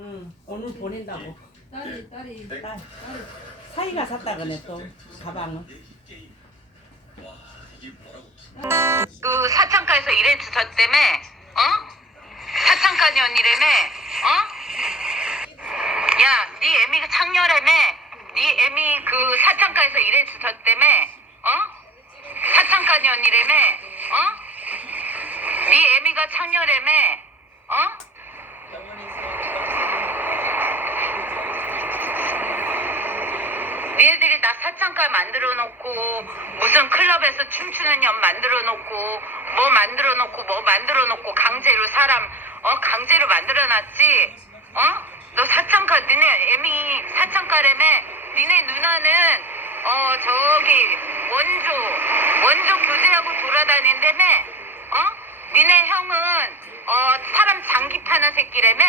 응 오늘 보낸다고 딸이 딸이 딸 딸이 사이가 샀다 그네 또 가방은 그 사창가에서 일했어 저 때문에 어? 사창가니 언니라며 어? 야, 네 애미가 창녀라며 네 애미 그 사창가에서 일했어 저 때문에 어? 사창가니 언니라며 어? 네 애미가 창녀라며 어? 니네들이 나 사창가 만들어 놓고 무슨 클럽에서 춤추는 년 만들어 놓고 뭐 만들어 놓고 뭐 만들어 놓고 강제로 사람 어 강제로 만들어 놨지 어? 너 사창가 니네 애미 사창가라며 니네 누나는 어 저기 원조 원조 교제하고 돌아다닌다며 어? 니네 형은 어 사람 장기 파는 새끼라며